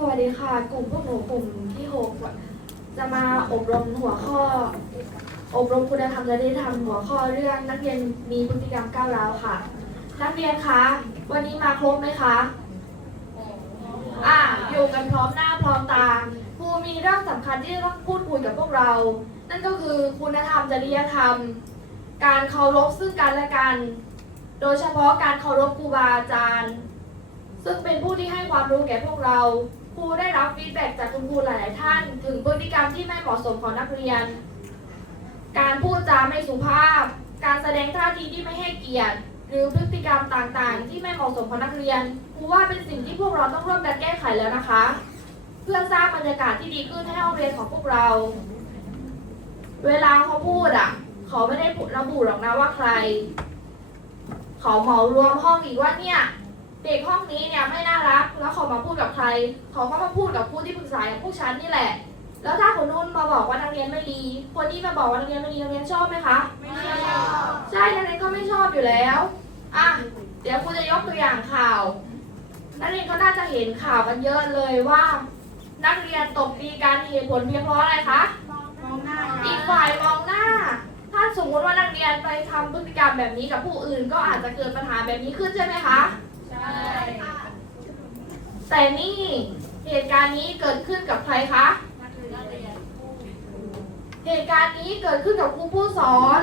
สวัสดีค่ะ กลุ่มพวกหนูกลุ่มที่หกจะมาอบรมหัวข้อ อบรมคุณธรรมและจริยธรรมหัวข้อเรื่องนักเรียนมีพฤติกรรมก้าวร้าวค่ะ นักเรียนคะวันนี้มาครบไหมคะอ่าอยู่กันพร้อมหน้าพร้อมตาครูมีเรื่องสำคัญที่จะต้องพูดคุยกับพวกเรา นั่นก็คือคุณธรรมจริยธรรม การเคารพซึ่งกันและกัน โดยเฉพาะการเคารพครูบาอาจารย์ ซึ่งเป็นผู้ที่ให้ความรู้แก่พวกเรา รูได้รับฟีดแบ็กจากคุณครูหลาย ๆ ท่าน ถึงพฤติกรรมที่ไม่เหมาะสมของนักเรียน การพูดจาไม่สุภาพ การแสดงท่าทีที่ไม่ให้เกียรติ หรือพฤติกรรมต่าง ๆ ที่ไม่เหมาะสมของนักเรียนครูว่าเป็นสิ่งที่พวกเราต้องร่วมกันแก้ไขแล้วนะคะ เพื่อสร้างบรรยากาศที่ดีขึ้นให้ห้องเรียนของพวกเรา เวลาเขาพูดอะ เขาไม่ได้ระบุหรอกนะว่าใคร เขาเหมารวมห้องอีกว่าเนี่ย เด็กห้องนี้เนี่ยไม่น่ารัก แล้วเขามาพูดกับใคร เขาก็มาพูดกับผู้ที่ปรึกษาอย่างผู้ชั้นนี่แหละ แล้วถ้าคนนู้นมาบอกว่านักเรียนไม่ดี คนนี้มาบอกว่านักเรียนไม่ดีนักเรียนชอบไหมคะ ไม่ชอบ ใช่นักเรียนก็ไม่ชอบอยู่แล้ว อะ เดี๋ยวครูจะยกตัวอย่างข่าว นักเรียนก็น่าจะเห็นข่าวกันเยอะเลยว่า นักเรียนตบตีกันเหตุผลเพียงเพราะอะไรคะ มองหน้าอีกฝ่ายมองหน้า ถ้าสมมติว่านักเรียนไปทำพฤติกรรมแบบนี้กับผู้อื่น ก็อาจจะเกิดปัญหาแบบนี้ขึ้นใช่ไหมคะใช่ แต่นี่เหตุการณ์นี้เกิดขึ้นกับใครคะเหตุการณ์นี้เกิดขึ้นกับครูผู้สอน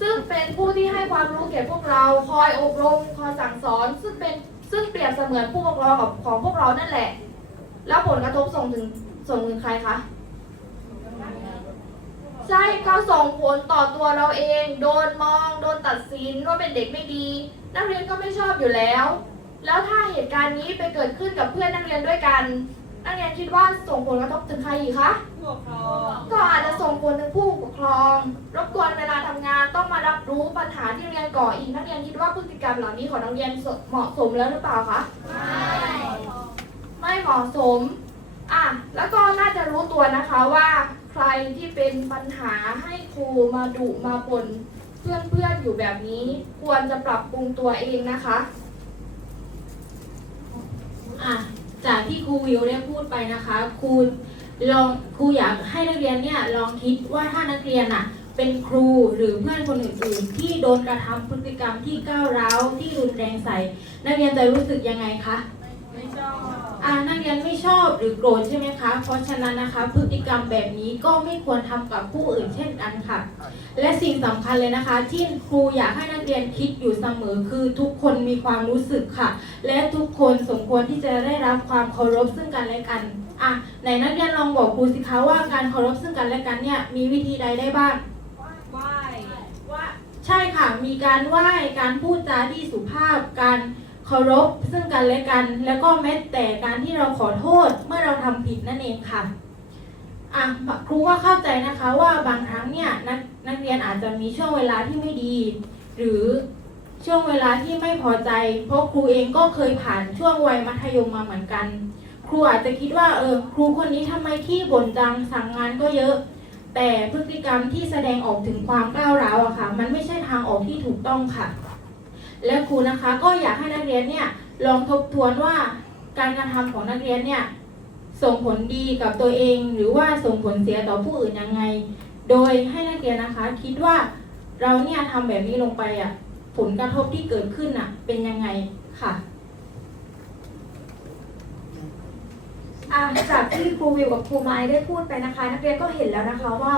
ซึ่งเป็นผู้ที่ให้ความรู้แก่พวกเราคอยอบรมคอยสั่งสอน ซึ่งเป็นซึ่งเปรียบเสมือนผู้ปกครองของพวกเรานั่นแหละ แล้วผลกระทบส่งถึงส่งถึงใครคะใช่ก็ส่งผลต่อตัวเราเอง โดนมอง โดนตัดสินว่าเป็นเด็กไม่ดี นักเรียนก็ไม่ชอบอยู่แล้ว แล้วถ้าเหตุการณ์นี้ไปเกิดขึ้นกับเพื่อนนักเรียนด้วยกัน นักเรียนคิดว่าส่งผลกระทบถึงใครอีกคะผู้ปกครองก็อาจจะส่งผลถึงผู้ปกครอง รบกวนเวลาทำงานต้องมารับรู้ปัญหาที่เรียนก่ออีกนักเรียนคิดว่าพฤติกรรมเหล่านี้ของนักเรียนเหมาะสมแล้วหรือเปล่าคะไม่เหมาะสมอะแล้วก็น่าจะรู้ตัวนะคะว่าใครที่เป็นปัญหาให้ครูมาดุมาบ่นเพื่อนๆอยู่แบบนี้ ควรจะปรับปรุงตัวเองนะคะ อะจากที่ครูวิวได้พูดไปนะคะครูลองครูอยากให้นักเรียนเนี่ยลองคิดว่าถ้านักเรียนอะเป็นครูหรือเพื่อนคนอื่นๆ ที่โดนกระทำพฤติกรรมที่ก้าวร้าวที่รุนแรงใส่ นักเรียนจะรู้สึกยังไงคะ นักเรียนไม่ชอบหรือโกรธใช่ไหมคะ เพราะฉะนั้นนะคะ พฤติกรรมแบบนี้ก็ไม่ควรทำกับผู้อื่นเช่นกันค่ะ และสิ่งสำคัญเลยนะคะ ที่ครูอยากให้นักเรียนคิดอยู่เสมอคือทุกคนมีความรู้สึกค่ะ และทุกคนสมควรที่จะได้รับความเคารพซึ่งกันและกันอะไหนนักเรียนลองบอกครูสิคะว่าการเคารพซึ่งกันและกันเนี่ยมีวิธีใดได้บ้างไหว้ว่าใช่ค่ะ มีการไหว้การพูดจาที่สุภาพการ เคารพซึ่งกันและกัน แล้วก็แม้แต่การที่เราขอโทษเมื่อเราทำผิดนั่นเองค่ะอะครูก็เข้าใจนะคะว่าบางครั้งเนี่ยนักนักเรียนอาจจะมีช่วงเวลาที่ไม่ดี หรือช่วงเวลาที่ไม่พอใจ เพราะครูเองก็เคยผ่านช่วงวัยมัธยมมาเหมือนกัน ครูอาจจะคิดว่าเออครูคนนี้ทำไมขี้บ่นจังสั่งงานก็เยอะ แต่พฤติกรรมที่แสดงออกถึงความก้าวร้าวอะค่ะ มันไม่ใช่ทางออกที่ถูกต้องค่ะ และครูนะคะก็อยากให้นักเรียนเนี่ยลองทบทวนว่าการกระทำของนักเรียนเนี่ยส่งผลดีกับตัวเอง หรือว่าส่งผลเสียต่อผู้อื่นยังไง โดยให้นักเรียนนะคะ คิดว่าเราเนี่ยทำแบบนี้ลงไปอะผลกระทบที่เกิดขึ้นอะเป็นยังไงค่ะ อะจากที่ครูวิวกับครูไม้ได้พูดไปนะคะ นักเรียนก็เห็นแล้วนะคะว่า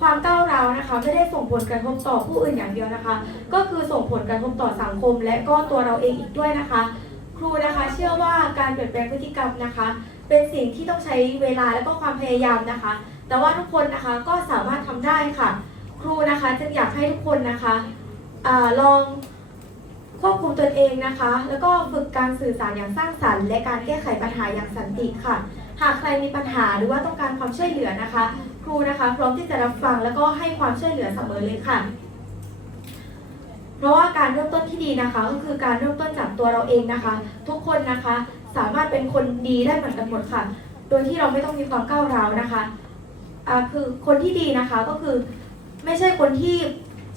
ความก้าวร้าวนะคะ ไม่ได้ส่งผลกระทบต่อผู้อื่นอย่างเดียวนะคะ ก็คือส่งผลกระทบต่อสังคม และก็ตัวเราเองอีกด้วยนะคะ ครูนะคะเชื่อว่าการเปลี่ยนแปลงพฤติกรรมนะคะ เป็นสิ่งที่ต้องใช้เวลาและก็ความพยายามนะคะ แต่ว่าทุกคนนะคะก็สามารถทำได้ค่ะ ครูนะคะจึงอยากให้ทุกคนนะคะอลองควบคุมตนเองนะคะ แล้วก็ฝึกการสื่อสารอย่างสร้างสรรค์ และการแก้ไขปัญหาอย่างสันติค่ะ หากใครมีปัญหาหรือว่าต้องการความช่วยเหลือนะคะ ครูนะคะ พร้อมที่จะรับฟังแล้วก็ให้ความช่วยเหลือเสมอเลยค่ะ เพราะว่าการเริ่มต้นที่ดีนะคะ ก็คือการเริ่มต้นจากตัวเราเองนะคะ ทุกคนนะคะ สามารถเป็นคนดีได้เหมือนกันหมดค่ะ โดยที่เราไม่ต้องมีความก้าวร้าวนะคะคือคนที่ดีนะคะก็คือไม่ใช่คนที่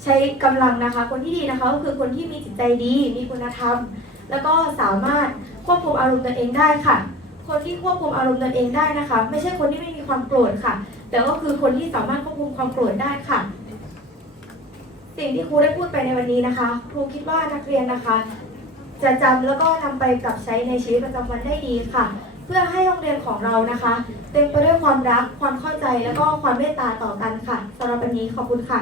ใช้กำลังนะคะ คนที่ดีนะคะก็คือคนที่มีจิตใจดี มีคุณธรรม แล้วก็สามารถควบคุมอารมณ์ตัวเองได้ค่ะ คนที่ควบคุมอารมณ์ตนเองได้นะคะ ไม่ใช่คนที่ไม่มีความโกรธค่ะ แต่ก็คือคนที่สามารถควบคุมความโกรธได้ค่ะ สิ่งที่ครูได้พูดไปในวันนี้นะคะ ครูคิดว่านักเรียนนะคะ จะจำแล้วก็นำไปปรับใช้ในชีวิตประจำวันได้ดีค่ะ เพื่อให้โรงเรียนของเรานะคะ เต็มไปด้วยความรักความเข้าใจแล้วก็ความเมตตาต่อกันค่ะสำหรับวันนี้ขอบคุณค่ะ